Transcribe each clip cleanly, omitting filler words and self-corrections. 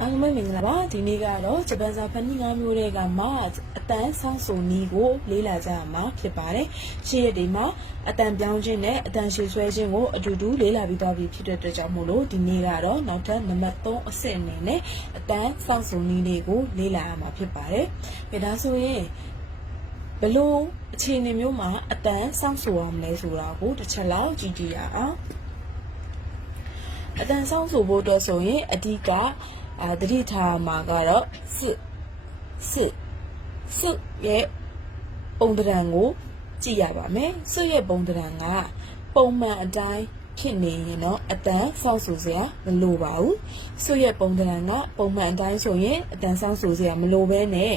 အားလုံးပဲမင်္ဂလာပါဒီနေ့ကတော့ဂျပန်စာဖတ်နည်း၅မျိုးတွေကမှအတန်းဆောင်းဆိုနည်းကိုလေ့လာကြရမှာဖြစ်ပါတယ်ရှေ့ရက်တွေမှာအတန်းပြောင်းခြင်းနဲ့အတန်းရှည်ဆွဲခြင်းကိုအတူတူလေ့လာပြီးသွားပြီဖြစ်တဲ့အတွက်ကြောင့်မို့လို့ဒီနေ့ကတော့နောက်ထပ်နံပါတ်3အဆင့်အနေနဲ့အတန်းဆောင်းဆိုနည်းလေးကိုလေ့လာရမှာဖြစ်ပါတယ်ဒါဆိုရင်ဘလို့အခြေအနေမျိုးမှာအတန်းဆောင်းဆိုရမလဲဆိုတာကိုတစ်ချက်လောက်ကြည့်ကြည့်ရအောင်အတန်းဆောင်းဆိုဖို့တော့ဆိုရင်အဓိကတတိထားမှာကတော့စစ်ရဲ့ပုံသဏ္ဍာန်ကိုကြည့်ရပါမယ်စစ်ရဲ့ပုံသဏ္ဍာန်ကပုံမှန်အတိုင်းဖြစ်နေရင်တော့အတန်းဆောင်းဆိုစရာမလိုပါဘူးစစ်ရဲ့ပုံသဏ္ဍာန်ကပုံမှန်အတိုင်းဆိုရင်အတန်းဆောင်းဆိုစရာမလိုဘဲနဲ့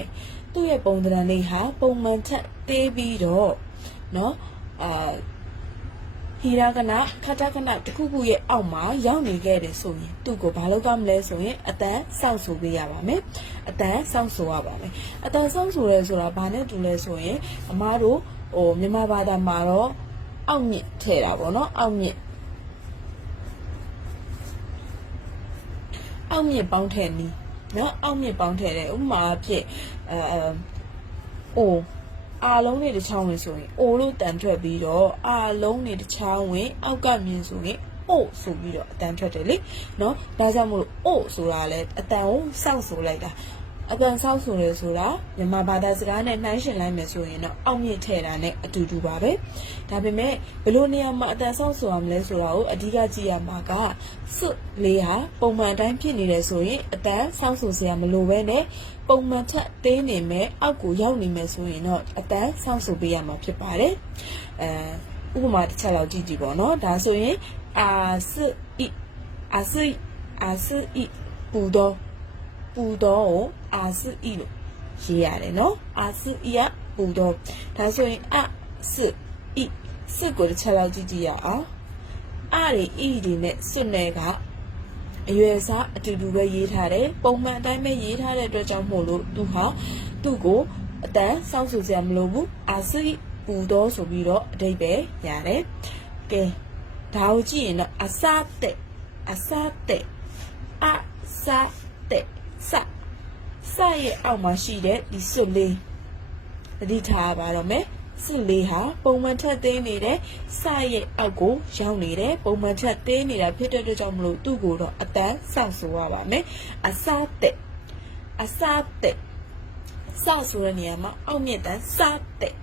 သူ့ရဲ့ပုံသဏ္ဍာန်လေးဟာပုံမှန်ထက်သေးပြီးတော့ဟီရာကနာခတာကနာတခုခုရဲ့အောက်မှာရောက်နေခဲ့တယ်ဆိုရင်သူ့ကိုဘာလုပ်ကြမလဲဆိုရင်အတန်းဆောက်ဆိုပေးရပါမယ်အတန်းဆောက်ဆိုရပါမယ်အတန်းဆောက်ဆိုရဲဆိုတာဘာနဲ့တူလဲဆိုရင်အမားတို့မြန်မာဘာသာမှာတော့အောက်မြင့်ထည့်တာပေါ့နော်အောက်မြင့်ပေါင်းထည့်နီးနော်အောက်မြင့်ပေါင်းထည့်တယ်ဥပမာအဖြစ်အားလုံးနဲ့တစ်ချောင်းဝင်ဆိုရင်အိုလို့တန်ထွက်ပြီးတော့အားလုံးနဲ့တစ်ချောင်းဝင်အောက်ကမြင်ဆိုရင်အိုဆိုပြီးတော့အတန်ထွက်တယ်လေနော်ဒါကြောင့်မို့လို့အိုဆိုတာလဲအတန်ကိုစောက်ဆိုလိုက်တာအတန်စောက်ဆိုရဲဆိုတာမြန်မာဘာသာစကားနဲ့နှိုင်းယှဉ်လိုက်မယ်ဆိုရင်တော့အောက်မြင့်ထည့်တာနဲ့အတူတူပါပဲဒါပေမဲ့ဘယ်လိုနေရာမှာအတန်စောက်ဆိုရမလဲဆိုတာကိုအဓိကကြည့်ရမှာကစွတ်လေးဟာပုံမှန်တိုင်းဖြစ်နေတယ်ဆိုရင်အတန်စောက်ဆိုစရာမလိုဘဲနဲ့ပုံမှန်ထက်သေးနေမယ်အောက်ကိုရောက်နေမယ်ဆိုရင်တော့အတန်းဆောင်းဆိုပေးရမှာဖြစ်ပါတယ်ဥပမာတစ်ချက်လောက်ကြည့်ကြည့်ပေါ့နော်ဒါဆိုရင်အာစဤပူတော့ကိုအာစဤလို့ရေးရတယ်နော်အာစဤကပူတော့ဒါဆိုရင်စစ်ကိုတစ်ချက်လောက်ကြည့်ကြည့်ရအောင်တွေတွေနဲ့စွနဲ့ကအရွယ်အစားအတူတူပဲရေးထားတယ်ပုံမှန်အတိုင်းပဲရေးထားတဲ့အတွက်ကြောင့်မို့လို့သူကိုအတန်းစောင့်ဆိုစရာမလိုဘူးအာစိပူတော့ဆိုပြီးတော့အဓိပ္ပာယ်ရတယ်ကဲဒါကိုကြည့်ရင်တော့အစတဲ့စရဲ့အောက်မှာရှိတဲ့ဒီစွတ်လေးသတိထားပါတော့မယ်စစ်လေးဟာပုံမှန်ထက်သေးနေတဲ့စရဲ့အောက်ကိုရောက်နေတယ်ပုံမှန်ထက်သေးနေတာဖြစ်တဲ့အတွက်ကြောင့်မလို့သူ့ကိုတော့အတန်းဆောက်ဆိုရပါမယ်အစတဲ့စဆိုတဲ့နေရာမှာအောက်မြင့်တန်းစတဲ့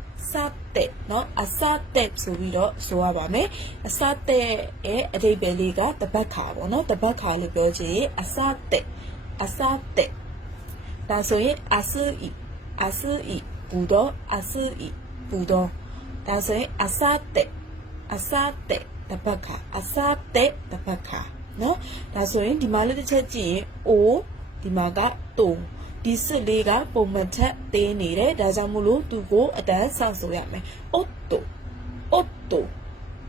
เนาะအစတဲ့ဆိုပြီးတော့ဆိုရပါမယ်အစတဲ့ရဲ့အဓိပ္ပာယ်လေးကတပတ်ခါပေါ့เนาะတပတ်ခါလို့ပြောချင်အစတဲ့ဒါဆိုရင်အစဤပူတော့ဒါဆိုရင်အစတဲ့တပတ်ခါเนาะဒါဆိုရင်ဒီမှာလေးတစ်ချက်ကြည့်ရင်အိုဒီမှာကတုံဒီစစ်လေးကပုံမှန်ထက်သေးနေတယ်ဒါကြောင့်မို့လို့သူကိုအတန်းဆောက်ဆိုရမယ်အိုတို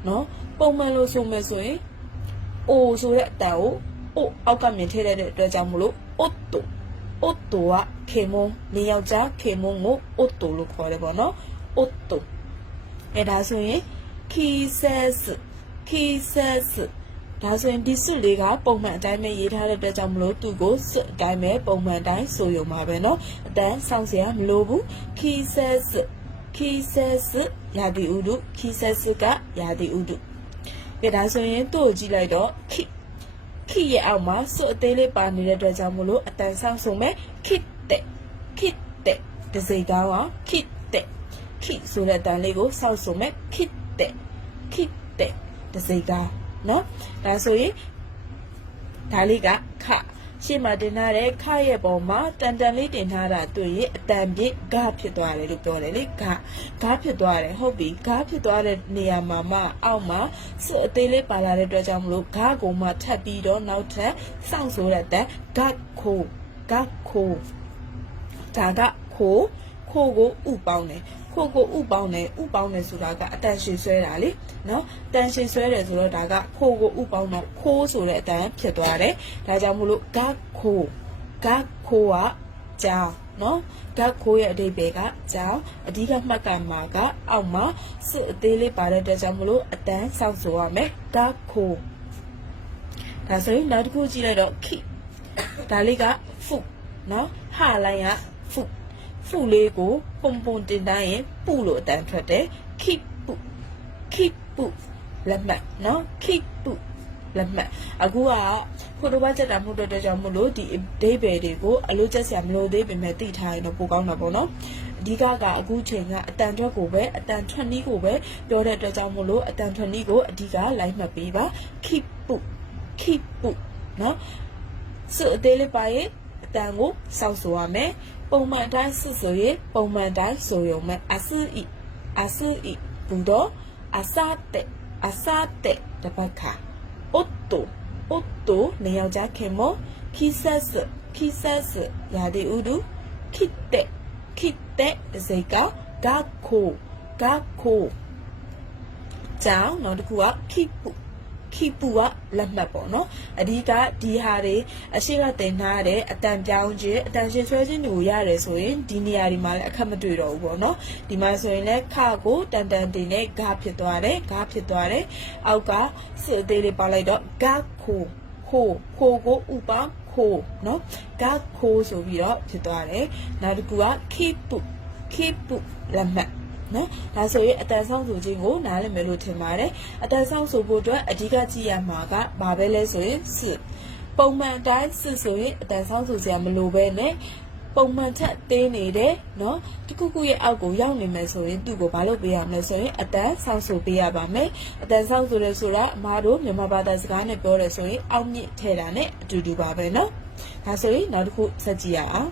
เนาะပုံမှန်လို့ဆိုမယ်ဆိုရင်အိုဆိုတဲ့အတန်ကိုအောက်ကမြင်ထည့်တဲ့အတွက်ကြောင့်မို့လို့အိုတိုကခေမုံနေယောက်ျားခေမုံကိုအိုတိုလို့ခေါ်တယ်ပေါ့နော်အိုတိုဒါဆိုရင်ခီဆက်စ်ဒါဆိုရင်ဒီစစ်လေးကပုံမှန်အတိုင်းပဲရေးထားတဲ့အတွက်ကြောင့်မလို့သူကိုစစ်အတိုင်းပဲပုံမှန်အတိုင်းဆိုရုံပါပဲเนาะအတန်းဆောင်းစရာမလိုဘူးခီဆက်စ်ယာဒီဥဒုခီဆက်စ်ကယာဒီဥဒုဒါဆိုရင်သူ့ကိုကြည့်လိုက်တော့ခိရဲ့အောက်မှာစွတ်အသေးလေးပါနေတဲ့အတွက်ကြောင့်မလို့အတန်ဆောင်းဆိုမယ်ခိတဲ့ဒစိကောင်းအောင်ခိဆိုတဲ့အတန်လေးကိုဆောက်ဆိုမယ်ခိတဲ့ဒစိကောင်းเนาะဒါဆိုရင်ဒါလေးကခရှေ့မှာတင်ထားတဲ့ခရဲ့ပုံမှာတန်လေးတင်ထားတာတွေ့ရင်အတန်ပြည့်ဂဖြစ်သွားတယ်လို့ပြောတယ်လေဂဖြစ်သွားတယ်ဟုတ်ပြီဂဖြစ်သွားတဲ့နေရာမှာမှအောက်မှာစွတ်အသေးလေးပါလာတဲ့အတွက်ကြောင့်မလို့ဂကိုမှထပ်ပြီးတော့နောက်ထပ်စောင့်ဆိုတဲ့အတန်ဂခိုဒါကခိုကိုဥပေါင်းတယ်ခိုကိုဥပေါင်းတယ်ဆိုတာကအတန်ရှည်ဆွဲတာလေနော်တန်ရှည်ဆွဲတယ်ဆိုတော့ဒါကခိုကိုဥပေါင်းတော့ခိုးဆိုတဲ့အတန်ဖြစ်သွားတယ်ဒါကြောင့်မို့လို့ဂခိုကကြောင်နော်ဂခိုရဲ့အဓိပ္ပာယ်ကကြောင်အဓိကမှတ်ကမှာကအောက်မှာစစ်အသေးလေးပါတဲ့အတွက်ကြောင့်မလို့အတန်ဆောက်ဆိုရမယ်ဂခိုဒါဆိုရင်နောက်တစ်ခုကြည့်လိုက်တော့ခိ ဒါလေးကဖုနော်ဟာလိုင်းကဖုလေးကိုပုံတင်တိုင်းရင်ပူလို့အတန်ထွက်တယ်ခိပုလက်မှတ်နော်ခိပုလက်မှတ်အခုကခုတော့ချက်တာမှုတော့ကြောင့်မလို့ဒီအဓိပ္ပာယ်တွေကိုအလို့ချက်ဆရာမလို့သေးပေမဲ့သိထားရင်တော့ပိုကောင်းတာပေါ့နော်အဓိကအခုချိန်ကအတန်ထွက်ကိုပဲအတန်ထွက်နည်းကိုပဲပြောတဲ့အတွက်ကြောင့်မလို့အတန်ထွက်နည်းကိုအဓိကလိုက်မှတ်ပေးပါခိပုနော်စွတ်အသေးလေးပါရင်အတန်ကိုစောက်ဆိုရမယ်ပုံမှန်အတိုင်းစွတ်ဆိုရင်ပုံမှန်တိုင်းဆိုရုံပဲအစဤဘူးတော့အစားတဲ့တပတ်ခါအိုတိုနေယောက်ျားခင်မခီဆက်စရာဒီဥဒုခိတဲ့စိတ်ကဂခိုကြောင်းနောက်တစ်ခုကခိပုကလက်မှတ်ပေါ့နော်အဓိကဒီဟာတွေအရှိကတင်ထားတဲ့အတန်ပြောင်းခြင်းအတန်ရှင်ဆွဲခြင်းတွေကိုရတယ်ဆိုရင်ဒီနေရာဒီမှာလည်းအခက်မတွေ့တော့ဘူးပေါ့နော်ဒီမှာဆိုရင်လည်းခကိုတန်တင်နဲ့ဂဖြစ်သွားတယ်အောက်ကစစ်အသေးလေးပေါက်လိုက်တော့ဂခိုကိုဥပခိုနော်ဂခိုဆိုပြီးတော့ဖြစ်သွားတယ်နောက်တစ်ခုကခိပုလက်မှတ်နော်ဒါဆိုရင်အတန်ဆောင်ဆိုခြင်းကိုနားလည်မယ်လို့ထင်ပါတယ်အတန်ဆောင်ဆိုဖို့အတွက်အဓိကကြည့်ရမှာကဘာပဲလဲဆိုရင်စစ်ပုံမှန်တိုင်းစစ်ဆိုရင်အတန်ဆောင်ဆိုစရာမလိုပဲနဲ့ပုံမှန်ထက်သေးနေတယ်နော်တခုခုရဲ့အောက်ကိုရောက်နေမယ်ဆိုရင်သူ့ကိုဘာလုပ်ပေးရမလဲဆိုရင်အတန်ဆောင်ဆိုပေးရပါမယ်အတန်ဆောင်ဆိုရဲဆိုတာအမားတို့မြန်မာဘာသာစကားနဲ့ပြောရဲဆိုရင်အောက်မြင့်ထဲတာနဲ့အတူတူပါပဲနော်ဒါဆိုရင်နောက်တစ်ခုဆက်ကြည့်ရအောင်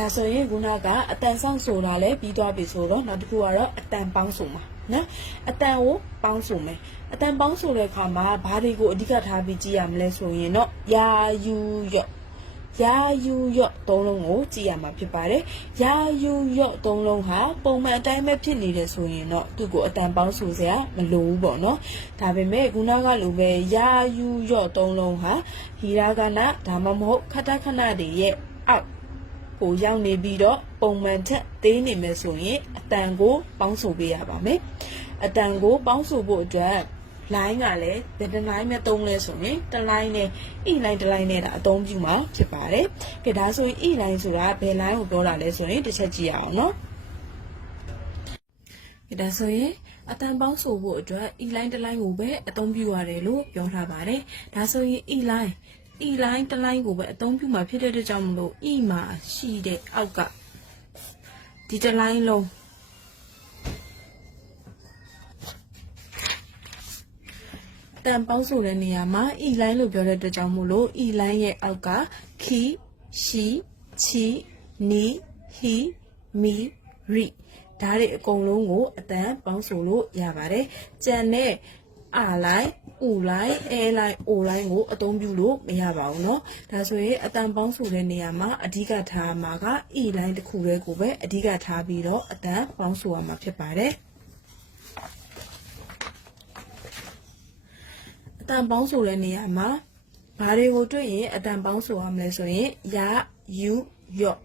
ဒါဆိုရင်ခုနကအတန်ဆောင်ဆိုတာလည်းပြီးသွားပြီဆိုတော့နောက်တစ်ခုကတော့အတန်ပေါင်းဆိုမှာနော်အတန်ကိုပေါင်းဆိုမယ်အတန်ပေါင်းဆိုတဲ့အခါမှာဘာတွေကိုအဓိကထားပြီးကြည့်ရမလဲဆိုရင်တော့ယာယူရော့သုံးလုံးကိုကြည့်ရမှာဖြစ်ပါတယ်ယာယူရော့သုံးလုံးဟာပုံမှန်အတိုင်းပဲဖြစ်နေတယ်ဆိုရင်တော့သူ့ကိုအတန်ပေါင်းဆိုစရာမလိုဘူးပေါ့နော်ဒါပေမဲ့ခုနကလိုပဲယာယူရော့သုံးလုံးဟာဟီရာဂနာဒါမှမဟုတ်ခတခဏတွေရဲ့အောက်ကိုရောက်နေပြီးတော့ပုံမှန်ထက်သေးနေမယ်ဆိုရင်အတန်ကိုပေါင်းဆိုပေးရပါမယ်အတန်ကိုပေါင်းဆိုဖို့အတွက်လိုင်းကလည်းဘယ်တစ်လိုင်းမဲ့သုံးလဲဆိုရင်တစ်လိုင်းနဲ့ e လိုင်းတစ်လိုင်းနဲ့ဒါအသုံးပြုမှာဖြစ်ပါတယ်ကဲဒါဆိုရင် e လိုင်းဆိုတာဘယ်လိုင်းကိုပြောတာလဲဆိုရင်တစ်ချက်ကြည့်ရအောင်နော်ကဲဒါဆိုရင်အတန်ပေါင်းဆိုဖို့အတွက် e လိုင်းတစ်လိုင်းကိုပဲအသုံးပြုရတယ်လို့ပြောထားပါတယ်ဒါဆိုရင် e လိုင်းတစ်လိုင်းကိုပဲအသုံးပြုမှာဖြစ်တဲ့အတွက်ကြောင့်မလို့ e မှာရှိတဲ့အောက်ကဒီတစ်လိုင်းလုံးတန်ပေါင်းဆိုတဲ့နေရာမှာ e လိုင်းလို့ပြောတဲ့အတွက်ကြောင့်မို့လို့ e လိုင်းရဲ့အောက်ကခီရှီချီနီဟီမီရီဒါတွေအကုန်လုံးကိုအတန်ပေါင်းဆိုလို့ရပါတယ်ကြံတဲ့အာလိုင်းဥလိုင်းအဲလိုင်းအိုလိုင်းကိုအသုံးပြုလို့မရပါဘူးเนาะဒါဆိုရင်အတန်ပေါင်းဆိုတဲ့နေရာမှာအဓိကထားမှာက e လိုင်းတစ်ခုပဲကိုပဲအဓိကထားပြီးတော့အတန်ပေါင်းဆိုရမှာဖြစ်ပါတယ်အတန်ပေါင်းဆိုတဲ့နေရာမှာဘာတွေကိုတွေ့ရင်အတန်ပေါင်းဆိုရမလဲဆိုရင်ယာယူယော့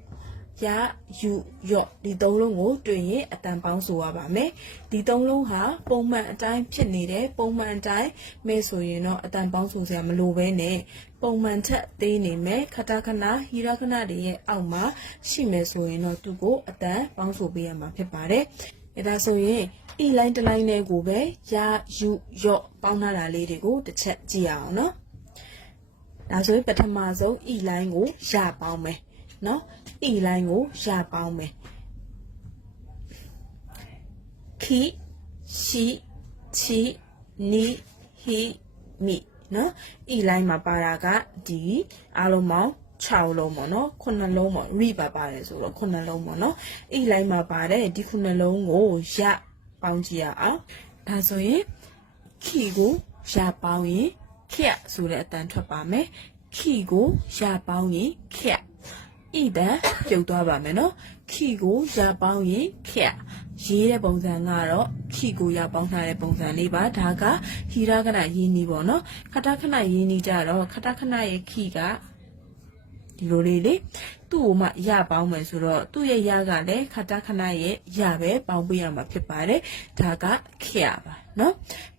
ဒီသုံးလုံးကိုတွေ့ရင်အတန်ပေါင်းဆိုရပါမယ်ဒီသုံးလုံးဟာပုံမှန်အတိုင်းဖြစ်နေတယ်ပုံမှန်အတိုင်းမဲ့ဆိုရင်တော့အတန်ပေါင်းဆိုစရာမလိုပဲနဲ့ပုံမှန်ထက်သေးနေမယ်ခတခဏဟီရခဏတွေရဲ့အောက်မှာရှိမယ်ဆိုရင်တော့သူ့ကိုအတန်ပေါင်းဆိုပေးရမှာဖြစ်ပါတယ်ဒါဆိုရင် e လိုင်းတစ်လိုင်းနဲ့ကိုပဲယာယူယော့ပေါင်းထားတာလေးတွေကိုတစ်ချက်ကြည့်အောင်နော်ဒါဆိုရင်ပထမဆုံး e လိုင်းကိုရပေါင်းမယ်နော် e လိုင်းကိုရပေါင်းမယ်ခီရှီချီနီဟီမီနော် e လိုင်းမှာပါတာကဒီအားလုံးပေါင်း6လုံးပေါ့နော်9လုံးပေါ့ re ပါတယ်ဆိုတော့9လုံးပေါ့နော် e လိုင်းမှာပါတယ်ဒီ9လုံးကိုရပေါင်းကြည့်ရအောင်ဒါဆိုရင်ခီကိုရပေါင်းရင်ခက်ဆိုတဲ့အတန်ထွက်ပါမယ်ခီကိုရပေါင်းရင်ခက်ဤတန်ပြုတ်သွားပါမယ်နော်ခီကိုရပေါင်းရင်ခက်ရေးတဲ့ပုံစံကတော့ခီကိုရပေါင်းထားတဲ့ပုံစံလေးပါဒါကဟီရခဏရင်းနီးပေါ့နော်ခတခဏရင်းနီးကြတော့ခတခဏရဲ့ခီကဒီလိုလေးလေသူ့ကိုမှရပေါင်းမယ်ဆိုတော့သူ့ရဲ့ရကလည်းခတခဏရဲ့ရပဲပေါင်းပေးရမှာဖြစ်ပါတယ်ဒါကခက်ပါနော်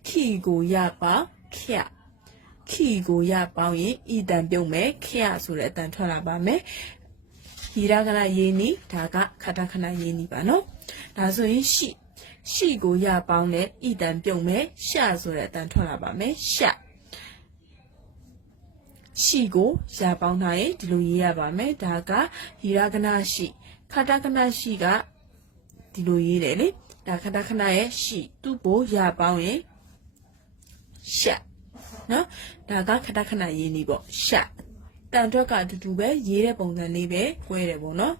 ခီကိုရပေါင်းခက်ခ ခီကိုရပေါင်းရင်ဤတန်ပြုတ်မယ်ခရဆိုတဲ့အတန်ထွက်လာပါမယ်ဟီရာကနာယင်းနီဒါကခတာခဏယင်းနီပါနော်ဒါဆိုရင်ရှိကိုရပေါင်းနဲ့ဤတန်ပြုတ်မယ်ရှာဆိုတဲ့အတန်ထွက်လာပါမယ်ရှိကိုရပေါင်းထားရင်ဒီလိုရေးရပါမယ်ဒါကဟီရာကနာရှိခတာခဏရှိကဒီလိုရေးတယ်လေဒါခတာခဏရဲ့ရှိသူ့ကိုရပေါင်းရင်ရှာနော်ဒါကခတာခဏရေးနေပေါ့ရှာတန်ထွက်ကအတူတူပဲရေးတဲ့ပုံစံလေးပဲ꿰တယ်ပေါ့နော်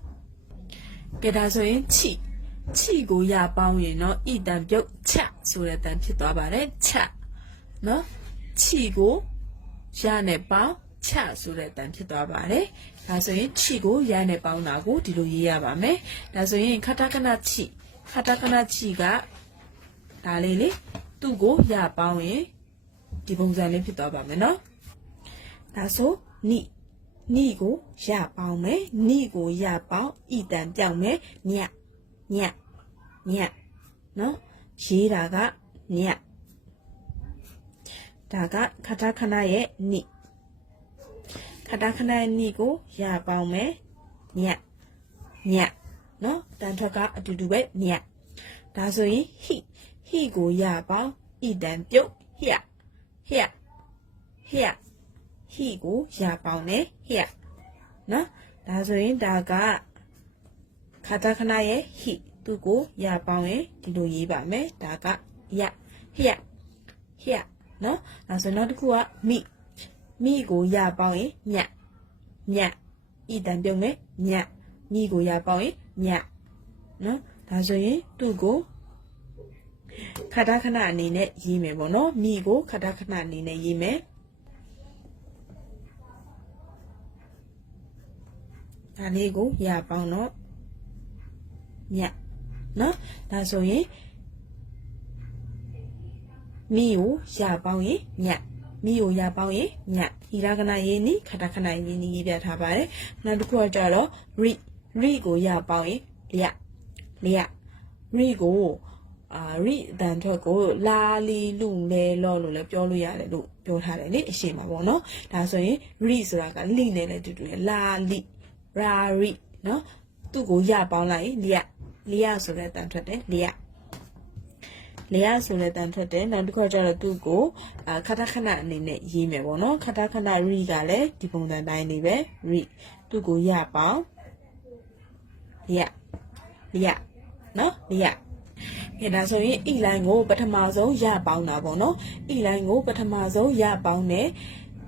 ကဲဒါဆိုရင်ချီကိုရပေါင်းရင်နော်ဤတန်ပြုတ်ချဆိုတဲ့တန်ဖြစ်သွားပါတယ်ချနော်ချီကိုရနဲ့ပေါင်းချဆိုတဲ့တန်ဖြစ်သွားပါတယ်ဒါဆိုရင်ချီကိုရနဲ့ပေါင်းတာကိုဒီလိုရေးရပါမယ်ဒါဆိုရင်ခတာခဏချီကဒါလေးလေသူ့ကိုရပေါင်းရင်ဒီပုံစံလေးဖြစ်သွားပါမယ်နော်ဒါဆိုနီကိုရပေါင်းမယ်နီကိုရပေါင်းဤတန်ပြောင်းမယ်ညနော်ရေးတာကညဒါကခတာခဏရဲ့နီခတာခဏရဲ့နီကိုရပေါင်းမယ်ညနော်တန်ထွက်ကအတူတူပဲညဒါဆိုရင်ဟီကိုရပေါင်းဤတန်ပြုတ်ဟျဟီကိုရပေါင်းနဲ့ဟျနော်ဒါဆိုရင်ဒါကခတာခဏရဲ့ဟီသူ့ကိုရပေါင်းရင်ဒီလိုရေးပါမယ်ဒါကဟျနော်ဒါဆိုနောက်တစ်ခုကမိကိုရပေါင်းရင်ညဤတန်ပြုတ်မယ်မိကိုရပေါင်းရင်ညနော်ဒါဆိုရင်သူ့ကိုခတာခဏအနေနဲ့ရေးမယ်ပေါ့နော်မိကိုခတာခဏအနေနဲ့ရေးမယ်ဒါလေးကိုရပေါင်းတော့ညနော်ဒါဆိုရင်မိကိုရပေါင်းရင်ညမိကိုရပေါင်းရင်ညဟီရာကနာရေးနီခတာခဏရေးနီရေးပြထားပါတယ်နောက်တစ်ခုကကြတော့ရီကိုရပေါင်းရင်လျရီကိုရီတန်ထွက်ကိုလာလီလူလဲလောလို့လည်းပြောလို့ရတယ်လို့ပြောထားတယ်လေအရှိမှာပေါ့နော်ဒါဆိုရင်ရီဆိုတာကလိနဲ့လည်းတူတူလေလာလီရာရီနော်သူ့ကိုရပေါင်းလိုက်လျဆိုတဲ့တန်ထွက်တယ်လျဆိုတဲ့တန်ထွက်တယ်နောက်တစ်ခါကျတော့သူ့ကိုခတာခဏအနေနဲ့ရေးမယ်ပေါ့နော်ခတာခဏရီကလည်းဒီပုံစံတိုင်းလေးပဲရီသူ့ကိုရပေါင်းလျနော်လျကဲဒါဆိုရင်ဤလိုင်းကိုပထမဆုံးရပေါင်းတာပေါ့နော်ဤလိုင်းကိုပထမဆုံးရပေါင်းတယ်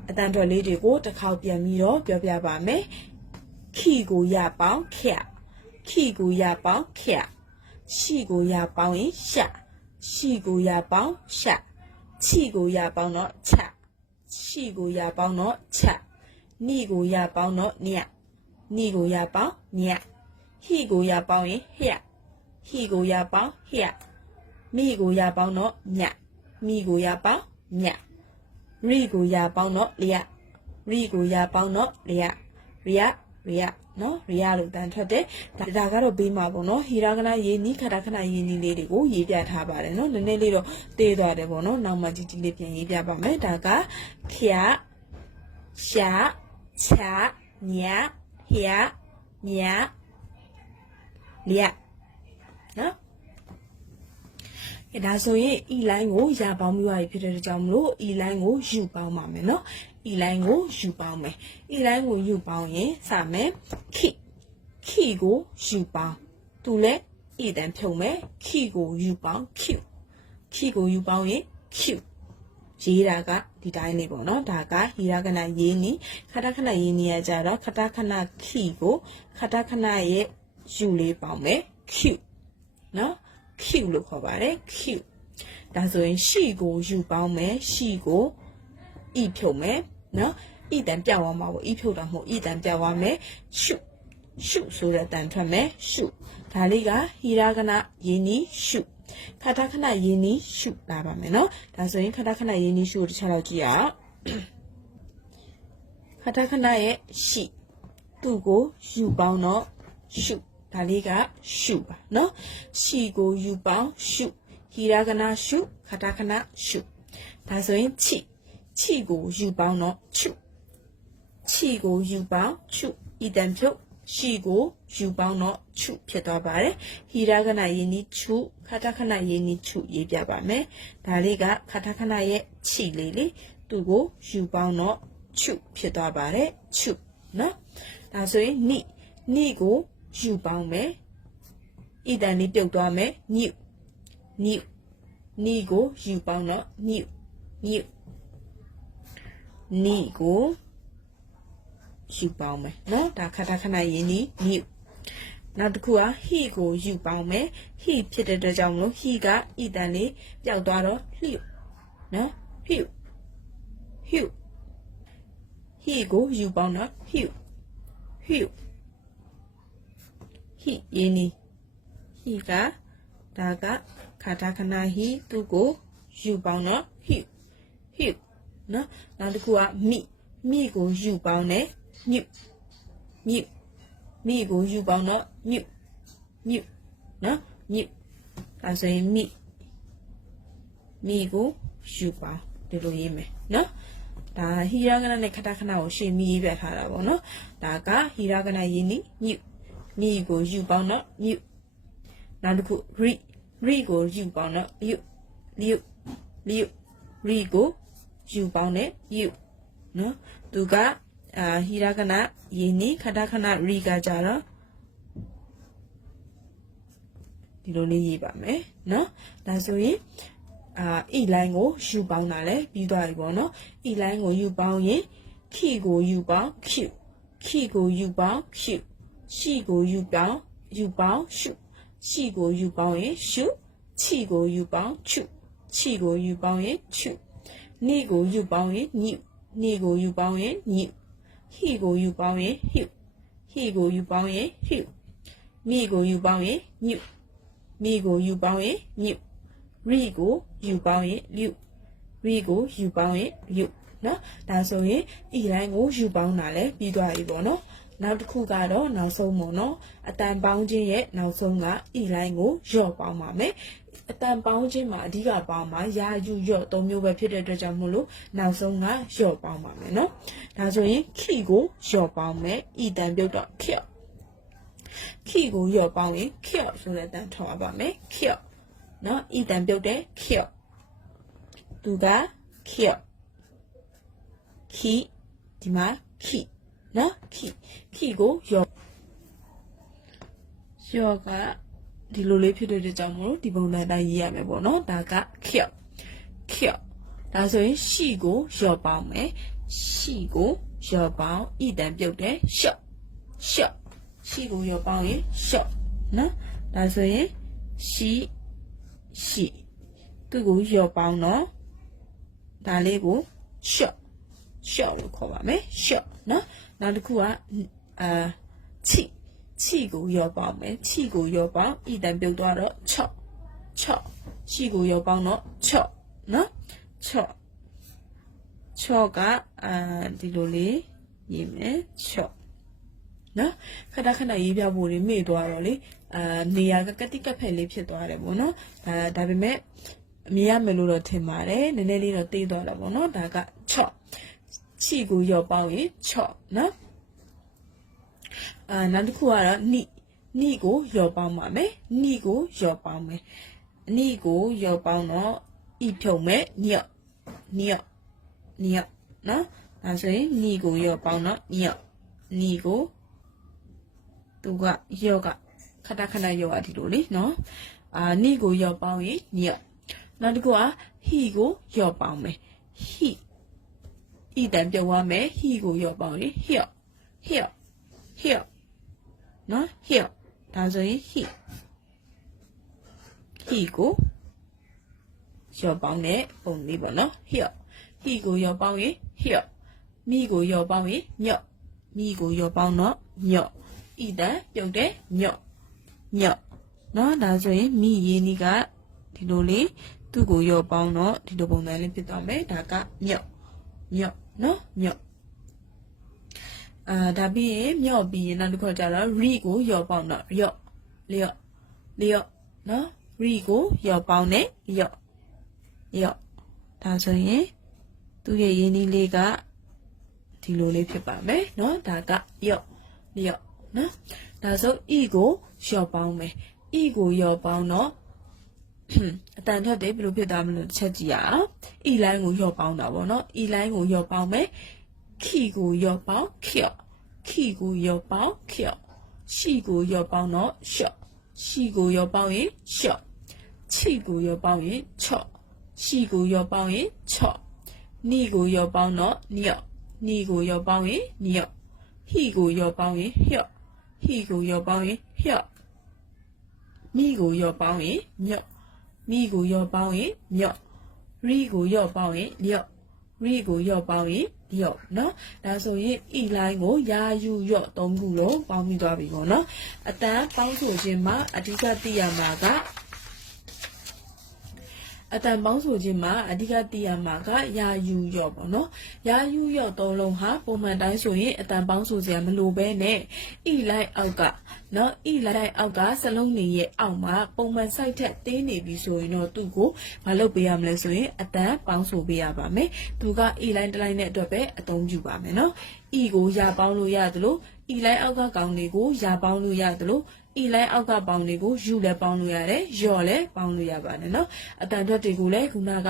အတန်တော်လေးတွေကိုတစ်ခေါက်ပြန်ပြီးတော့ပြောပြပါမယ်ခီကိုရပေါင်းခကိုရပေါင်းရှိကိုရပေါင်းရင်ရှိကိုရပေါင်းချီကိုရပေါင်းတော့ရှိကိုရပေါင်းတော့နီကိုရပေါင်းတော့နီကိုရပေါင်းဟီကိုရပေါင်းရင်ဟီကိုရပေါင်းမိကိုရပေါင်းတော့မိကိုရပေါင်းရီကိုရပေါင်းတော့ရီကိုရပေါင်းတော့ရီယနော်ရီယာလို့တန်ထွက်တယ်ဒါကတော့ဘေးမှာပေါ့နော်ဟီရာကနာရေးနီးခတာခဏရေးနီးလေးတွေကိုရေးပြထားပါတယ်နော်နည်းနည်းလေးတော့တေးသွားတယ်ပေါ့နော်နောက်မှကြီးကြီးလေးပြန်ရေးပြပါမယ်ဒါကခရရှာချညဟျညလျနော်ဒါဆိုရင်ဤလိုင်းကိုရပေါင်းပြီးပါပြီဖြစ်တဲ့ကြောင့်မလို့ဤလိုင်းကိုယူပေါင်းပါမယ်နော်ဤလိုင်းကိုယူပေါင်းမယ်ဤလိုင်းကိုယူပေါင်းရင်စမယ်ခီကိုယူပေါင်းသူလည်းဤတန်ဖြုံမယ်ခီကိုယူပေါင်းခီကိုယူပေါင်းရင်ရေးတာကဒီတိုင်းလေးပေါ့နော်ဒါကဟီရာကနာရေးနီခတာခဏရေးနီရကြတော့ခတာခဏခီကိုခတာခဏရဲ့ယူလေးပေါင်းမယ်နော်Q လို့ခေါ်ပါတယ် Q ဒါဆိုရင်ရှိကိုယူပေါင်းမယ်ရှိကိုဤဖြုတ်မယ်နော်ဤတန်ပြောင်းသွားမှာပေါ့ဤဖြုတ်တာမဟုတ်ဤတန်ပြောင်းသွားမယ်ရှုဆိုတဲ့တန်ထွက်မယ်ရှုဒါလေးကဟီရာကနာယင်းနီရှုခတာခဏယင်းနီရှုလာပါမယ်နော်ဒါဆိုရင်ခတာခဏယင်းနီရှုကိုတစ်ချက်လောက်ကြည့်ရအောင်ခတာခဏရဲ့ရှိသူ့ကိုယူပေါင်းတော့ရှုဒါလေးကရှုပါနော်ရှိကိုယူပေါင်းရှုဟီရာကနာရှုခတာခဏရှုဒါဆိုရင်ချ气骨有包呢处，气骨有包处，一旦票气骨有包呢处ဖြစ်သွားပါတယ်ဟီရာကနာယင်းနီ处ခတာခနာယင်းနီ处ရေးပြပါမယ်ဒါလေးကခတာခနာရဲ့ချီလေးလေသူ့ကိုယူပေါင်းတော့处ဖြစ်သွားပါတယ်处နော်ဒါဆိုရင်နိကိုယူပေါင်းမယ်ဤတန်လေးပြုတ်သွားမယ်ညုနိကိုယူပေါင်းတော့ညုနိကိုယူပေါင်းမယ်နော်ဒါခတာခနာယင်းနီညုနောက်တစ်ခုကဟိကိုယူပေါင်းမယ်ဟိဖြစ်တဲ့အတွက်ကြောင့်မလို့ဟိကဤတန်လေးပျောက်သွားတော့လျှို့နော်ဟိကိုယူပေါင်းတော့ဟိယင်းနီဟိကဒါကခတာခနာဟိသူ့ကိုယူပေါင်းတော့ဟိနော်နောက်တစ်ခုကမိကိုယူပေါင်းတယ်ညုမိကိုယူပေါင်းတော့ညုနော်ညုဒါဆိုရင်မိကိုယူပေါင်းဒီလိုရေးမယ်နော်ဒါဟီရာဂနာနဲ့ခတာခနာကိုရှင်းပြီးရေးပြထားတာပေါ့နော်ဒါကဟီရာဂနာရင်းညုမိကိုယူပေါင်းတော့ညုနောက်တစ်ခုရိကိုယူပေါင်းတော့ယုရိကိုယူပေါင်းတဲ့ယုနော်သူကဟီရာဂနာရင်းခတာခနာရိကကြတော့ဒီလိုလေးရေးပါမယ်နော်ဒါဆိုရင်ဤလိုင်းကိုယူပေါင်းတာလဲပြီးသွားပြီပေါ့နော်ဤလိုင်းကိုယူပေါင်းရင်ခိကိုယူပေါင်းခိကိုယူပေါင်းရှိကိုယူပေါင်းရှုရှိကိုယူပေါင်းရင်ရှုချိကိုယူပေါင်းချိကိုယူပေါင်းရင်ချုနိကိုယူပေါင်းရင်နိကိုယူပေါင်းရင်ညုဟိကိုယူပေါင်းရင်ဟိကိုယူပေါင်းရင်မိကိုယူပေါင်းရင်ညုမိကိုယူပေါင်းရင်ညုရိကိုယူပေါင်းရင်ရိကိုယူပေါင်းရင်နော်ဒါဆိုရင်ဤတိုင်းကိုယူပေါင်းတာလဲပြီးသွားပြီပေါ့နော်နောက်တစ်ခုကတော့နောက်ဆုံးပေါ့နော်အတန်ပေါင်းခြင်းရဲ့နောက်ဆုံးကဤတိုင်းကိုယော့ပေါင်းပါမယ်အတန်ပေါင်းခြင်းမှာအဓိကပေါင်းမှာယာယူယော့၃မျိုးပဲဖြစ်တဲ့အတွက်ကြောင့်မို့လို့နောက်ဆုံးကယော့ပေါင်းပါမယ်နော်ဒါဆိုရင်ခိကိုယော့ပေါင်းမယ်ဤတန်ပြုတ်တော့ခေ့ခိကိုယော့ပေါင်းရင်ခေ့ဆိုတဲ့အတန်ထောက်ပါမယ်ခေ့နော်ဤတန်ပြုတ်တဲ့ခေ့သူကခေ့ခိဒီမှာခိနော်ခိကိုယောကဒီလိုလေးဖြစ်တဲ့ကြောင့်မို့ဒီပုံစံတိုင်းရေးရမယ်ပေါ့နော်ဒါကခေ့ဒါဆိုရင်ရှိကိုယောပေါင်းမယ်ရှိကိုယောပေါင်းဤတန်ပြုတ်တဲ့ရှော့ရှိကိုယောပေါင်းရင်ရှော့နော်ဒါဆိုရင်ရှိသူ့ကိုယောပေါင်းတော့ဒါလေးကိုရှော့လို့ခေါ်ပါမယ်ရှော့နော်နောက်တစ်ခုကချိကိုယောပေါင်းမယ်ချိကိုယောပေါင်းဤတန်ပြုတ်သွားတော့ချော့ချိကိုယောပေါင်းတော့ချော့နော်ချော့ကဒီလိုလေးရေးမယ်ချော့နော်ခဏရေးပြဖို့လေးမေ့သွားတော့လေနေရာကကတိကက်ဖက်လေးဖြစ်သွားတယ်ပေါ့နော်ဒါပေမဲ့မြင်ရမယ်လို့တော့ထင်ပါတယ်နည်းနည်းလေးတော့သိသွားတာပေါ့နော်ဒါကချော့ချိကိုယောပေါင်းရင်ချော့နော်နောက်တစ်ခုကတော့နိကိုယောပေါင်းပါမယ်နိကိုယောပေါင်းမယ်နိကိုယောပေါင်းတော့ဤဖြုံမဲ့ညော့နော်ဒါဆိုရင်နိကိုယောပေါင်းတော့ညော့နိကိုသူကယောကခဏယောကဒီလိုလေနော်နိကိုယောပေါင်းရင်ညော့နောက်တစ်ခုကဟိကိုယောပေါင်းမယ်ဟိဤတန်ပြောရမယ်ဟိကိုယောပေါင်းရင်ဟျော့နော်ဟျော့ဒါဆိုရင်ဟိကိုယောပေါင်းတဲ့ပုံလေးပေါ့နော်ဟျော့ဟိကိုယောပေါင်းရင်ဟျော့မိကိုယောပေါင်းရင်ညော့မိကိုယောပေါင်းတော့ညော့ဤတန်ပြုတ်တဲ့ညော့နော်ဒါဆိုရင်မိရင်းနီးကဒီလိုလေးသူ့ကိုယောပေါင်းတော့ဒီလိုပုံစံလေးဖြစ်သွားမယ်ဒါကညော့နော်ညော့ဒါပြီးရင်မြော့ပြီးရင်နောက်တစ်ခါကျတော့ရီကိုယောပေါင်းတော့လျော့နော်ရီကိုယောပေါင်းနဲ့လျော့ဒါဆိုရင် သူ့ရဲ့ရင်းနှီးလေးကဒီလိုလေးဖြစ်ပါမယ်နော်ဒါကယော့ယော့နော်ဒါဆို e ကိုယော့ပေါင်းမယ် e ကိုယော့ပေါင်းတော့အတန်ထွက်တယ်ဘယ်လိုဖြစ်သွားမလဲတစ်ချက်ကြည့်ရအောင် e line ကိုယော့ပေါင်းတာပေါ့နော် e line ကိုယော့ပေါင်းမယ် key ကိုယော့ပေါင်း kyo key ကိုယော့ပေါင်း kyo ရှိကိုယော့ပေါင်းတော့ shot ရှိကိုယော့ပေါင်းရင် shot ချိကိုယော့ပေါင်းရင် chot ရှိကိုယော့ပေါင်းရင် chot နီကိုယော့ပေါင်းတော့ nyot နီကိုယော့ပေါင်းရင် nyot ဟီကိုယော့ပေါင်းရင် hyot ဟီကိုယော့ပေါင်းရင် hyot မိကိုယော့ပေါင်းရင် nyot မိကိုယော့ပေါင်းရင် nyot ရီကိုယော့ပေါင်းရင် lyot ရီကိုယော့ပေါင်းရင် lyot နော်ဒါဆိုရင် e line ကိုယာယူယော့၃ခုလုံးပေါင်းပြီးသွားပြီပေါ့နော်အတန်ပေါင်းဆိုခြင်းမှာအဓိကသိရမှာကအတန်ပေါင်းဆိုခြင်းမှာအဓိကသိရမှာကယာယူယော့ပေါ့နော်ယာယူယော့၃လုံးဟာပုံမှန်တိုင်းဆိုရင်အတန်ပေါင်းဆိုစရာမလိုဘဲနဲ့ e line အောက်ကနော် e line အောက်ကစလုံးနေရဲ့အောက်မှာပုံမှန် site ထက်တင်းနေပြီဆိုရင်တော့သူ့ကိုမလုပ်ပေးရမလဲဆိုရင်အတန်ပေါင်းဆိုပေးရပါမယ်သူက e line တစ် line နဲ့အတွက်ပဲအသုံးပြုပါမယ်နော် e ကိုယာပေါင်းလို့ရသလို e line အောက်ကကောင်တွေကိုယာပေါင်းလို့ရသလိုe line အောက်ကပေါင်းတွေကို u လည်းပေါင်းလို့ရတယ်ယော့လည်းပေါင်းလို့ရပါတယ်နော်အတန်ထွက်တွေကိုလည်းခုနက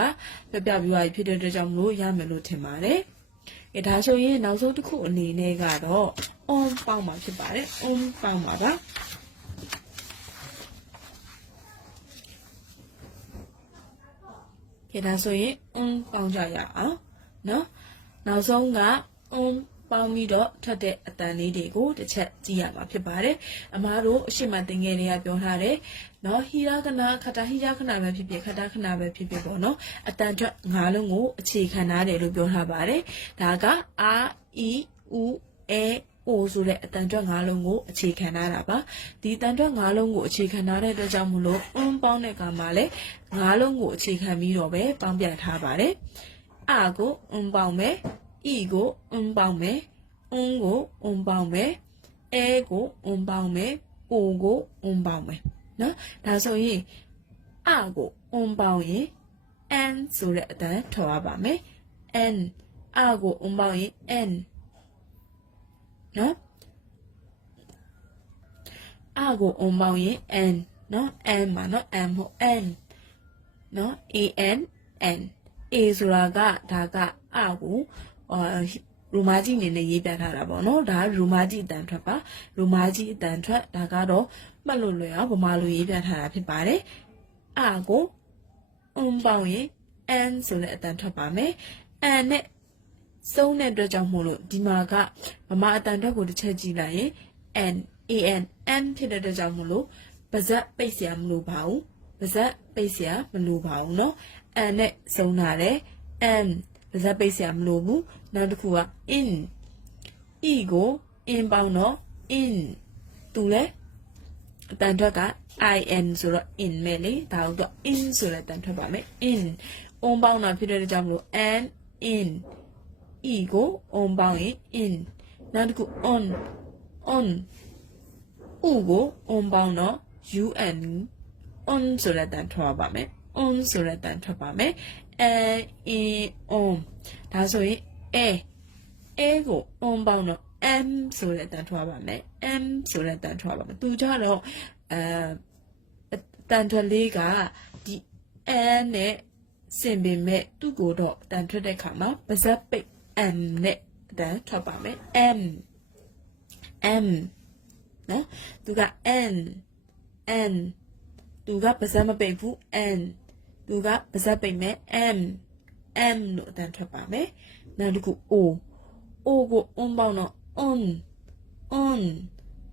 ပြပြပြီးသွားပြီဖြစ်တဲ့အတွက်ကြောင့်မလို့ရမယ်လို့ထင်ပါတယ်ဒါဆိုရင်နောက်ဆုံးတစ်ခုအနေနဲ့ကတော့ on ပေါင်းမှာဖြစ်ပါတယ် on ပေါင်းမှာပါဒါဆိုရင် on ပေါင်းကြရအောင်နော်နောက်ဆုံးက onပေါင်းပြီးတော့ထပ်တဲ့အတန်လေးတွေကိုတစ်ချက်ကြည့်ရမှာဖြစ်ပါတယ်အမားတို့အရှိမတင်ငယ်တွေကပြောထားတယ်နော်ဟီရာခဏခတာဟီရာခဏပဲဖြစ်ဖြစ်ခတာခဏပဲဖြစ်ဖြစ်ပေါ့နော်အတန်ထွက်၅လုံးကိုအခြေခံထားတယ်လို့ပြောထားပါတယ်ဒါက a e u e o ဆိုတဲ့အတန်ထွက်၅လုံးကိုအခြေခံထားတာပါဒီအတန်ထွက်၅လုံးကိုအခြေခံထားတဲ့အတွက်ကြောင့်မလို့ပေါင်းတဲ့အခါမှာလည်း၅လုံးကိုအခြေခံပြီးတော့ပဲပေါင်းပြထားပါတယ်a ကိုပေါင်းမယ် e ကိုပေါင်းမယ်ကိုပေါင်းမယ်အဲကိုပေါင်းမယ်o ကိုပေါင်းမယ်နော်ဒါဆိုရင်အကိုပေါင်းရင် n ဆိုတဲ့အတန်ထွက်ရပါမယ် n အကိုပေါင်းရင် n နော်အကိုပေါင်းရင် n နော် n မှာနော် m ဟုတ် n နော် an n a ဆိုတာကဒါကအကိုရူမာကြီးအနေနဲ့ရေးပြထားတာပေါ့နော်ဒါရူမာကြီးအတန်ထွက်ပါရူမာကြီးအတန်ထွက်ဒါကတော့မှတ်လို့လွယ်အောင်ဗမာလိုရေးပြထားတာဖြစ်ပါတယ်အကိုပေါင်းရင် n ဆိုတဲ့အတန်ထွက်ပါမယ် n နဲ့စုံးတဲ့အတွက်ကြောင့်မို့လို့ဒီမှာကဗမာအတန်ထွက်ကိုတစ်ချက်ကြည့်လိုက်ရင် n n ဖြစ်တဲ့အတွက်ကြောင့်မို့လို့ပါဇက်ပိတ်เสียမလို့ပါဘူးပါဇက်ပိတ်เสียမလို့ပါဘူးเนาะ n နဲ့စုံးတာတယ် n ပါဇက်ပိတ်เสียမလို့ဘူးနောက်တစ်ခုက in e ကို in ပေါင်းတော့ in သူလဲအတန်ထွက်က in ဆိုတော့ in မဲ့လေဒါတော့ in ဆိုတဲ့အတန်ထွက်ပါမယ် in on ပေါင်းတာဖြစ်တဲ့ကြောင့်မလို့ n in e ကို on ပေါင်းရင် in နောက်တစ်ခု on u ကို on ပေါင်းတော့ un on ဆိုတဲ့အတန်ထွက်ပါမယ် on ဆိုတဲ့အတန်ထွက်ပါမယ် in on ဒါဆိုရင်a ကို on ပေါင်းတော့ m ဆိုတဲ့အတန်ထွက်ပါမယ် m ဆိုတဲ့အတန်ထွက်ပါမယ်သူကြတော့တန်ထွက်လေးကဒီ n နဲ့ဆင်ပင်မဲ့သူ့ကိုတော့တန်ထွက်တဲ့ခါမှာပါဇက်ပိတ် m နဲ့တန်ထွက်ပါမယ် m နော်သူက n သူကပါဇက်မပိတ်ဘူး n သူကပါဇက်ပိတ်မဲ့ m လို့တန်ထွက်ပါမယ်နောက်တစ်ခု o ကို on ပေါင်းတော့ on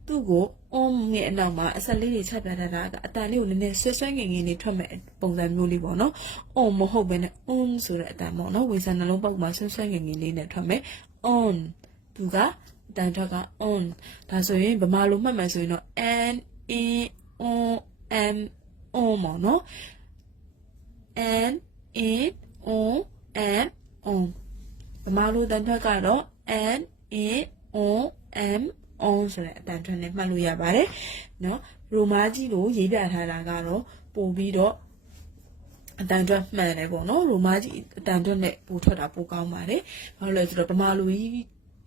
သူ့ကို on ရဲ့အနောက်မှာအဆက်လေးတွေချပြထားတာကအတန်လေးကိုနည်းနည်းဆွဲဆွဲငင်ငင်နေထွက်မဲ့ပုံစံမျိုးလေးပေါ့နော် on မဟုတ်ဘဲနဲ့ on ဆိုတဲ့အတန်ပေါ့နော်ဝေဆန်နှလုံးပေါက်မှာဆွဲဆွဲငင်ငင်လေးနဲ့ထွက်မဲ့ on သူကအတန်ထွက်က on ဒါဆိုရင်ဗမာလိုမှတ်မှန်ဆိုရင်တော့ n in on m on ပေါ့နော် n in on m on ဗမာလိုတန်ထွက်ကတော့ n in on m on ဆိုတဲ့အတန်ထွက်နဲ့မှတ်လို့ရပါတယ်เนาะရိုမာကြီးလိုရေးပြထားတာကတော့ပို့ပြီးတော့ အတန်အတွက်မှန်တယ်ပေါ့နော်ရိုမာကြီးအတန်အတွက်နဲ့ပို့ထွက်တာပိုကောင်းပါတယ်ဘာလို့လဲဆိုတော့ဗမာလူကြီး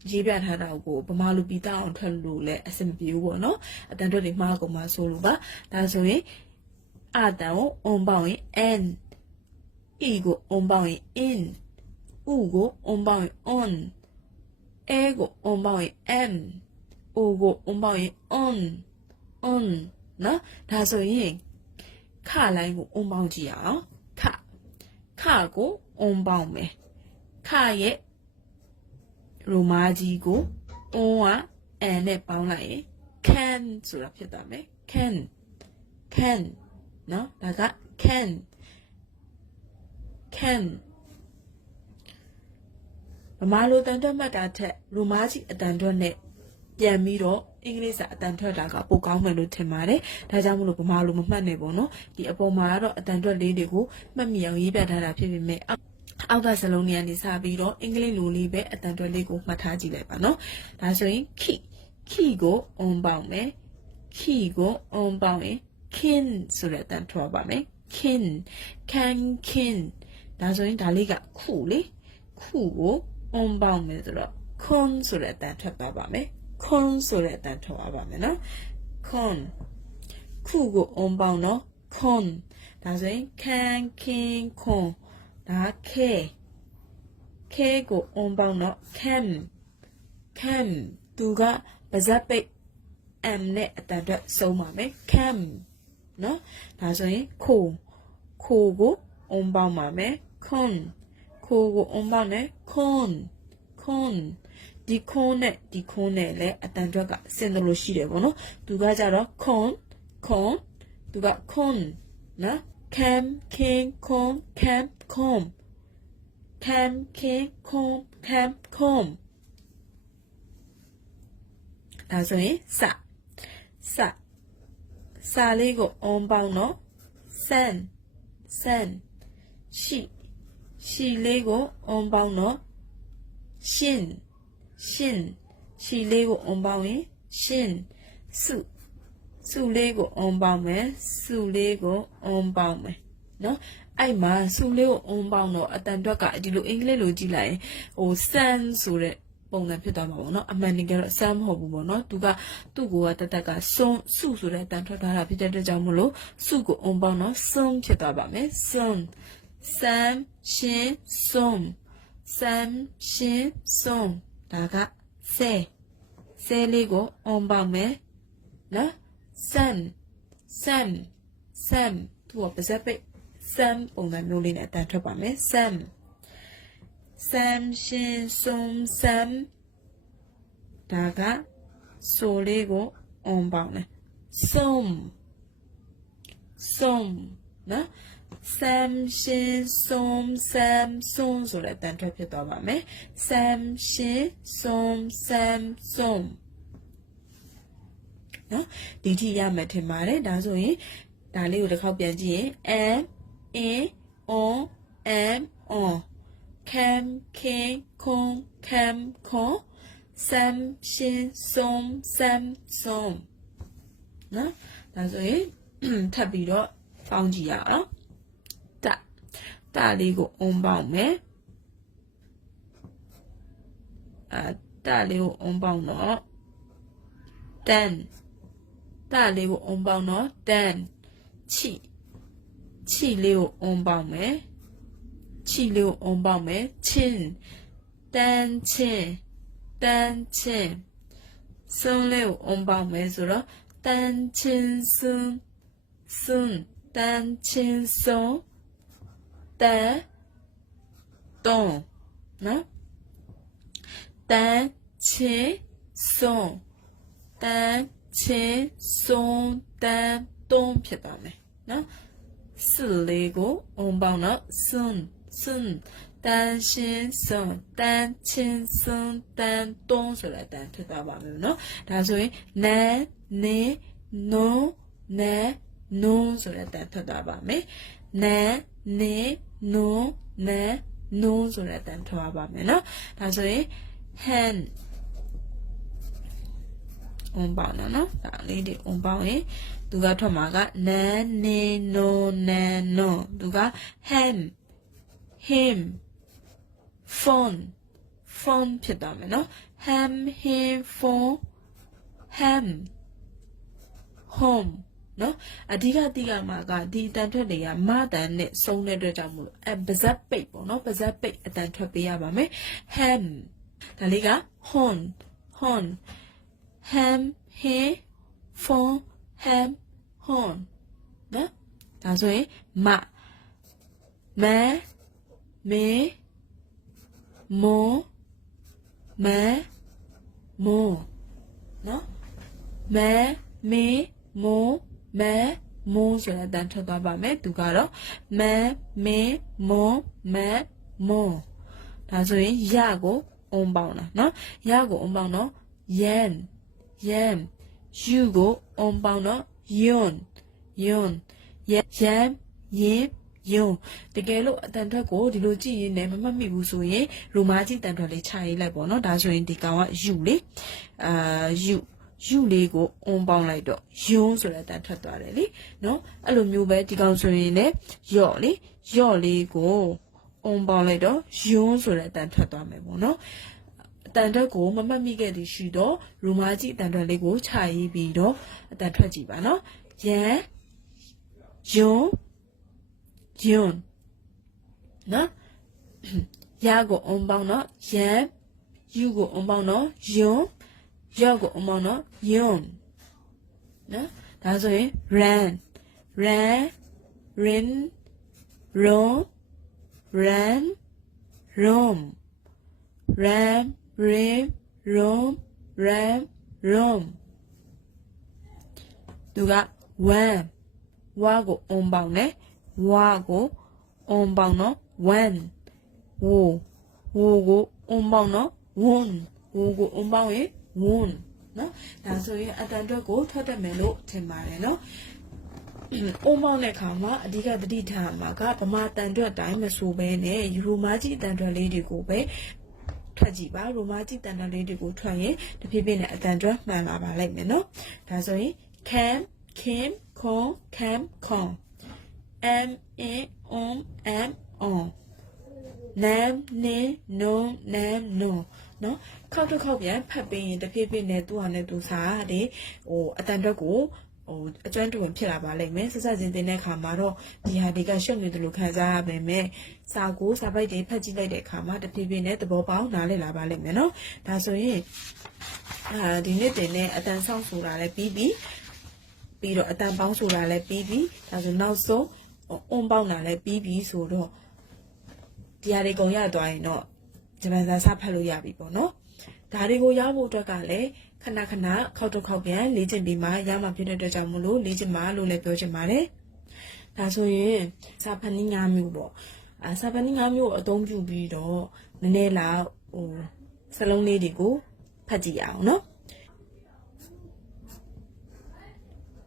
ရေးပြထားတာကိုဗမာလူပြီးတောင်းထွက်လို့လည်းအဆင်မပြေဘူးပေါ့နော်အတန်အတွက်တွေမှားကုန်မှာဆိုလို့ပါဒါဆိုရင်အတန်ကို on ပေါင်းရင် n e ကို on ပေါင်းရင် in u ကို on ပေါင်းရင် on a ကို on ပေါင်းရင် m o ကို on ပေါင်းရင် on နော်ဒါဆိုရင်ခလိုင်းကို on ပေါင်းကြည့်ရအောင်ခကို on ပေါင်းမယ်ခရဲ့ရိုမာကြီးကို on က n နဲ့ပေါင်းလိုက်ရင် can ဆိုတာဖြစ်သွားမယ် can နော်ဒါက can ဗမာလိုတန်ထွက်မှတ်တာထက်ရိုမာကြီးအတန်ထွက်နဲ့ပြန်ပြီးတော့အင်္ဂလိပ်စာအတန်ထွက်တာကပိုကောင်းမယ်လို့ထင်ပါတယ်ဒါကြောင့်မလို့ဗမာလိုမမှတ်နဲ့ပေါ့နော်ဒီအပေါ်မှာကတော့အတန်ထွက်လေးတွေကိုမှတ်မိအောင်ရေးပြထားတာဖြစ်ပေမဲ့အောက်ကစလုံးတွေကနေစပြီးတော့အင်္ဂလိပ်လိုလေးပဲအတန်ထွက်လေးကိုမှတ်ထားကြည့်လိုက်ပါနော်ဒါဆိုရင် key ကို on ပေါင်းမယ် key ကို on ပေါင်းရင် kin ဆိုတဲ့အတန်ထွက်ပါမယ် kin ဒါဆိုရင်ဒါလေးကခုလေခုကို on ပေါင်းမယ်ဆိုတော့ con ဆိုတဲ့အတန်ထွက်သွားပါမယ် con ဆိုတဲ့အတန်ထွက်သွားပါမယ်နော် con ခုကို on ပေါင်းတော့ con ဒါဆိုရင် can kin con ဒါ k ကို on ပေါင်းတော့ cam သူကပါဇက်ပိတ် m နဲ့အတန်ထွက်ဆုံးပါမယ် cam နော်ဒါဆိုရင်ခိုကို on ပေါင်းပါမယ် con ကို on ပေါင်းတယ် con ဒီ con နဲ့လည်းအတန်ထွက်ကဆင်တယ်လို့ရှိတယ်ပေါ့နော်သူကကြတော့ con သူက con နော် cam king com cam com ဒါဆိုရင်စလေးကို on ပေါင်းတော့ san ရှိလေးကို on ပေါင်းတော့ shin ရှိလေးကို on ပေါင်းရင် shin စုလေးကို on ပေါင်းမယ်စုလေးကို on ပေါင်းမယ်နော်အဲ့မှာစုလေးကို on ပေါင်းတော့အတန်တွက်ကဒီလိုအင်္ဂလိပ်လိုကြည့်လိုက်ရင်ဟို san ဆိုတဲ့ပုံစံဖြစ်သွားမှာပေါ့နော်အမှန်တကယ်တော့ san မဟုတ်ဘူးပေါ့နော်သူကတက်ကစုဆိုတဲ့အတန်ထွက်ထားတာဖြစ်တဲ့အတွက်ကြောင့်မလို့စုကို on ပေါင်းတော့ sun ဖြစ်သွားပါမယ် sun sam shin som ဒါကဆဲလေးကို on ပေါင်းမယ်နော် sam သူကပါဇက်ပိတ် sam ပုံစံမျိုးလေးနဲ့အတန်ထွက်ပါမယ် sam shin som sam ဒါကဆိုလေးကို on ပေါင်းတယ် som နော် sam shin som sam ဆိုတဲ့အတန်ထွက်ဖြစ်သွားပါမယ် sam shin som sam နော်ဒီထိရမယ်ထင်ပါတယ်ဒါဆိုရင်ဒါလေးကိုတစ်ခေါက်ပြန်ကြည့်ရင် m in on am on cam king con cam con sam shin som sam နော်ဒါဆိုရင်ထပ်ပြီးတော့ပေါင်းကြည့်ရအောင်တလေးကို on ပေါင်းမယ်တလေးကို on ပေါင်းတော့ 10တလေးကို on ပေါင်းတော့ 10ချီလေးကို on ပေါင်းမယ်ချင်းတန်းချင်းဆုံးလေးကို on ပေါင်းမယ်ဆိုတော့တန်းချင်းစွန်းတန်းချင်းဆုံးတန်းတုံးနော်တန်းချင်းစွန်းတန်းတုံးဖြစ်သွားမယ်နော်四လေးကို on ပေါင်းတော့ sun တန်းချင်းစွန်းတန်းချင်းစွန်းတန်းတုံးဆိုတဲ့အတန်ဖြစ်သွားပါမယ်နော်ဒါဆိုရင်နန်းနေနုံနန်းနုံဆိုတဲ့အတန်ထွက်သွားပါမယ်နန်းနေနုံနန်းနုံဆိုတဲ့အတန်ထွက်သွားပါမယ်နော်ဒါဆိုရင် hand on bao no da le di on bao yin tu ga thot ma ga nan ne no nan no tu ga ham him phoneဖြစ်သွားမယ်နော် ham him phone ham home နော်အဓိကတိကမှာကဒီအတန်ထွက်တွေကမတန်နဲ့စုံတဲ့အတွက်ကြောင့်မို့ပါဇက်ပိတ်ပေါ့နော်ပါဇက်ပိတ်အတန်ထွက်ပေးရပါမယ် ham ဒါလေးက hon ham he phone ham hon နော်ဒါဆိုရင်မမေမေမေမိုနော်မေမေမိုမေမိုဆိုတဲ့အတန်ထွက်သွားပါမယ်သူကတော့မေမေမိုမေမိုဒါဆိုရင်ရကိုအုံပေါင်းတာနော်ရကိုအုံပေါင်းတော့ yan you ကိုအုံပေါင်းတော့ yon yan yinယုံတကယ်လို့အတန်ထွက်ကိုဒီလိုကြည့်ရင်းနဲ့မမှတ်မိဘူးဆိုရင်ရိုမာကြီးတန်ထွက်လေးခြာရေးလိုက်ပေါ့နော်ဒါဆိုရင်ဒီကောင်ကယူလေယူလေးကိုအုံပေါင်းလိုက်တော့ယုံဆိုတဲ့အတန်ထွက်သွားတယ်လေနော်အဲ့လိုမျိုးပဲဒီကောင်ဆိုရင်လည်းယော့လေးကိုအုံပေါင်းလိုက်တော့ယုံဆိုတဲ့အတန်ထွက်သွားမယ်ပေါ့နော်အတန်ထွက်ကိုမမှတ်မိခဲ့သည်ရှိတော့ရိုမာကြီးအတန်ထွက်လေးကိုခြာရေးပြီးတော့အတန်ထွက်ကြည့်ပါနော်ယန်ယုံyun နော်ရကိုအုံပေါင်းတော့ရန်ယူကိုအုံပေါင်းတော့ယွန်းရော့ကိုအုံပေါင်းတော့ယွန်းနော်ဒါဆိုရင် ran rin ron ram rim rom သူက one ဝါကိုအုံပေါင်းတယ်ဝါကိုအုံပေါင်းတော့ one ဝိုကိုအုံပေါင်းတော့ one ဝိုကိုအုံပေါင်းရင် one နော်ဒါဆိုရင်အတန်အတွက်ကိုထွက်တတ်မယ်လို့ထင်ပါတယ်နော်အုံပေါင်းတဲ့အခါမှာအဓိကသတိထားမှာကဗမာတန်အတွက်တိုင်းမဆိုဘဲနဲ့ရိုမာကြီးတန်အတွက်လေးတွေကိုပဲထွက်ကြည့်ပါရိုမာကြီးတန်အတွက်လေးတွေကိုထွက်ရင်တဖြည်းဖြည်းနဲ့အတန်အတွက်မှန်လာပါလိမ့်မယ်နော်ဒါဆိုရင် cam kim con cam con am in on am on nam ne no nam no နော်ခောက်တစ်ခေါက်ပြန်ဖတ်ပြီးရင်တဖြည်းဖြည်းနဲ့သူ့ဟာနဲ့သူစားတယ်အတန်အတွက်ကိုအကျွမ်းတူဝင်ဖြစ်လာပါလိမ့်မယ်ဆက်ဆက်ချင်းတင်တဲ့အခါမှာတော့ဒီဟာတွေကရှုပ်နေတယ်လို့ခံစားရပါမယ်စာပိုက်တွေဖတ်ကြည့်လိုက်တဲ့အခါမှာတဖြည်းဖြည်းနဲ့သဘောပေါက်နားလည်လာပါလိမ့်မယ်နော်ဒါဆိုရင်ဒီနေ့တင်တဲ့အတန်ဆောင်ဆိုတာလည်းပြီးတော့အတန်ပေါင်းဆိုတာလည်းပြီးဒါဆိုနောက်ဆုံးအုံပေါင်းတာလည်းပြီးဆိုတော့ဒီဟာတွေကုန်ရသွားရင်တော့ဂျပန်စာစဖတ်လို့ရပြီပေါ့နော်ဒါတွေကိုရဖို့အတွက်ကလည်းခဏခောက်တစ်ခေါက်ပြန်လေ့ကျင့်ပြီးမှရမှာဖြစ်တဲ့အတွက်ကြောင့်မလို့လေ့ကျင့်ပါလို့လည်းပြောချင်ပါတယ်ဒါဆိုရင်စာဖတ်နည်း5မျိုးပေါ့စာဖတ်နည်း5မျိုးကိုအသုံးပြုပြီးတော့နည်းနည်းလောက်စလုံးလေးတွေကိုဖတ်ကြည့်အောင်နော်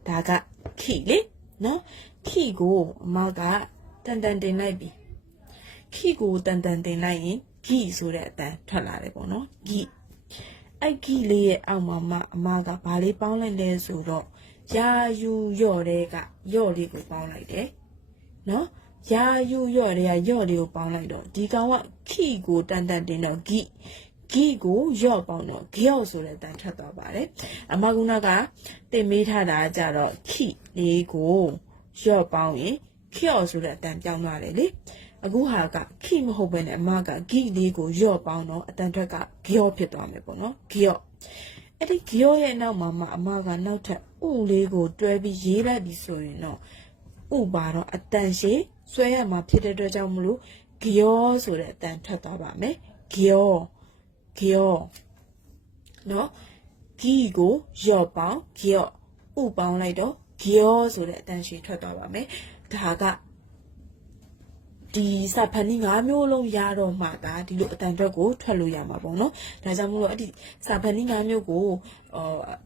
ဒါကခီလေနော်ခီကိုအမကတန်တင်လိုက်ပြီခီကိုတန်တင်လိုက်ရင်ဂီဆိုတဲ့အတန်ထွက်လာတယ်ပေါ့နော်ဂီအဲ့ဂီလေးရဲ့အောက်မှာအမကဘာလေးပေါင်းလိုက်လဲဆိုတော့ယာယူရော့တဲ့ကရော့လေးကိုပေါင်းလိုက်တယ်နော်ယာယူရော့တဲ့ကရော့လေးကိုပေါင်းလိုက်တော့ဒီကောင်ကခီကိုတန်တင်တော့ဂီကိုရော့ပေါင်းတော့ဂယော့ဆိုတဲ့အတန်ထွက်သွားပါတယ်အမကတင်မေးထားတာကြတော့ခီလေးကိုရော့ပေါင်းရင်ခေါ့ဆိုတဲ့အတန်ပြောင်းသွားတယ်လေအခုဟာကခိမဟုတ်ပဲနဲ့အမကဂီလေးကိုရော့ပေါင်းတော့အတန်ထွက်ကဂယော့ဖြစ်သွားမယ်ပေါ့နော်ဂယော့အဲ့ဒီဂယော့ရဲ့နောက်မှာအမကနောက်ထပ်ဥလေးကိုတွဲပြီးရေးလိုက်ပြီးဆိုရင်တော့ဥပါတော့အတန်ရှည်ဆွဲရမှာဖြစ်တဲ့အတွက်ကြောင့်မလို့ဂယော့ဆိုတဲ့အတန်ထွက်သွားပါမယ်ဂယော့နော်ဂီကိုရော့ပေါင်းဂယော့ဥပေါင်းလိုက်တော့ဂယော့ဆိုတဲ့အတန်ရှည်ထွက်သွားပါမယ်ဒါကဒီစာဖတ်နည်း5မျိုးလုံးရတော့မှဒါဒီလိုအတန်အတွက်ကိုထွက်လို့ရမှာပေါ့နော်ဒါကြောင့်မို့လို့အဲ့ဒီစာဖတ်နည်း5မျိုးကို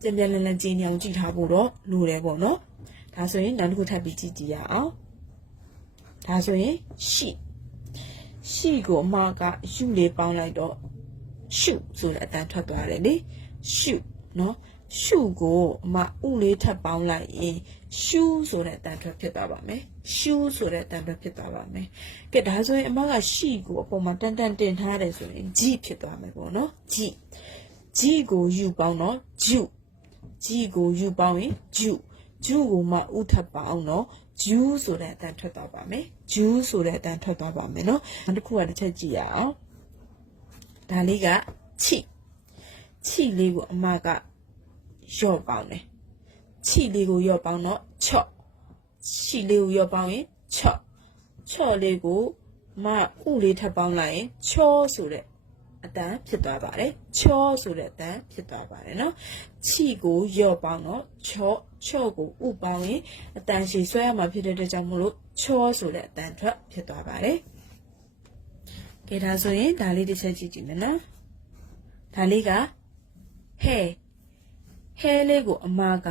ပြန်လည်ကြည်ညောင်ကြည့်ထားဖို့တော့လိုတယ်ပေါ့နော်ဒါဆိုရင်နောက်တစ်ခုထပ်ပြီးကြည့်ရအောင်ဒါဆိုရင်ရှိကိုအမကယူလေးပေါင်းလိုက်တော့ရှုဆိုတဲ့အတန်ထွက်သွားတယ်လေရှုနော် ရှုကိုအမဥလေးထပ်ပေါင်းလိုက်ရင်ရှူးဆိုတဲ့အတန်ထွက်ဖြစ်သွားပါမယ်ရှူးဆိုတဲ့အတန်ထွက်ဖြစ်သွားပါမယ်ကဲဒါဆိုရင်အမကရှိကိုအပေါ်မှာတန်တန်တင်ထားတယ်ဆိုရင်ဂျီဖြစ်သွားမယ်ပေါ့နော်ဂျီကိုယူပေါင်းတော့ဂျူဂျီကိုယူပေါင်းရင်ဂျူဂျူကိုမှဥထပ်ပေါင်းတော့ဂျူးဆိုတဲ့အတန်ထွက်သွားပါမယ်ဂျူးဆိုတဲ့အတန်ထွက်သွားပါမယ်နော်နောက်တစ်ခုကတစ်ချက်ကြည့်ရအောင်ဒါလေးကချိလေးကိုအမကရော့ပေါင်းတယ်ချိလေးကိုရော့ပေါင်းတော့ချော့ချိလေးကိုရော့ပေါင်းရင်ချော့လေးကိုမဥလေးထပ်ပေါင်းလိုက်ရင်ချောဆိုတဲ့အတန်ဖြစ်သွားပါတယ်ချောဆိုတဲ့အတန်ဖြစ်သွားပါတယ်နော်ချိကိုရော့ပေါင်းတော့ချော့ကိုဥပေါင်းရင်အတန်ရှည်ဆွဲရမှာဖြစ်တဲ့အတွက်ကြောင့်မို့လို့ချောဆိုတဲ့အတန်ထွက်ဖြစ်သွားပါတယ်ကဲဒါဆိုရင်ဒါလေးတစ်ချက်ကြည့်ကြည့်မယ်နော်ဒါလေးကဟဲလေးကိုအမက